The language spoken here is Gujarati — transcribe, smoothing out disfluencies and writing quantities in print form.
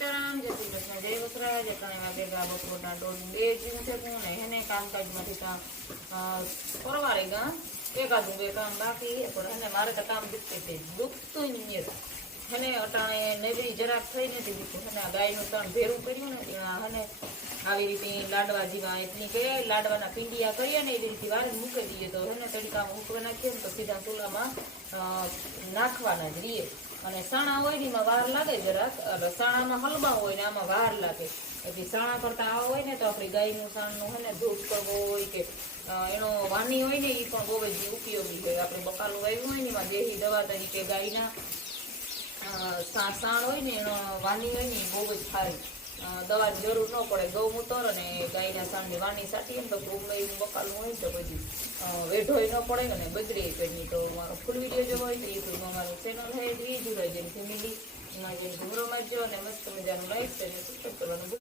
સીતારામ, જય શ્રી કૃષ્ણ, જય વસરાજ. ત્રણેય ભેગા બપોરના દોઢ બે જીવું છે ને એને કામકાજમાંથી પરવારે ગા એકાદું બે કામ બાકી પણ એને મારે તો કામ દુખતું નહીં એને અટાણે નબળી જરાક થઈ નથી દીધું એને ગાયનું તણ ભેરું કર્યું ને અને આવી રીતે લાડવા જેવા એટલી કે લાડવાના પીંડિયા કરીએ ને એવી રીતે વારે મૂકી દઈએ તો એને તડકામાં મૂકવા નાખીએ ને તો સીધા ચૂલામાં નાખવાના જ રહીએ. અને સાણા હોય ને એમાં વાર લાગે જરાક, સાણામાં હલબા હોય ને આમાં વાર લાગે. એટલે સાણા કરતા આવા હોય ને તો આપણી ગાયનું સાણનું હોય ને ધૂપ કરવો હોય કે એનો વાની હોય ને એ પણ બહુ જ ઉપયોગી હોય. આપણે બકાલું વાવ્યું હોય ને એમાં દેશી દવા તરીકે ગાયના સાણ હોય ને એનો વાની હોય ને એ બહુ જ સારી દવાની જરૂર ન પડે. ગૌમૂત્ર અને ગાયના સાણની વાની સાટીએ ને તો ગમે એવું બકાલું હોય તો બધી વેઢોય ન પડે ને બગડે કંઈ. તો મારો ફૂલ વિડીયો જોવો હોય તો યુટ્યુબમાં મારું ચેનલ છે એ જુરાઈ જઈને ફેમિલી એમાં જઈને ઘૂમરો મારજો અને મસ્ત મજાનું લાઈક અને સબસ્ક્રાઈબ કરવાનું.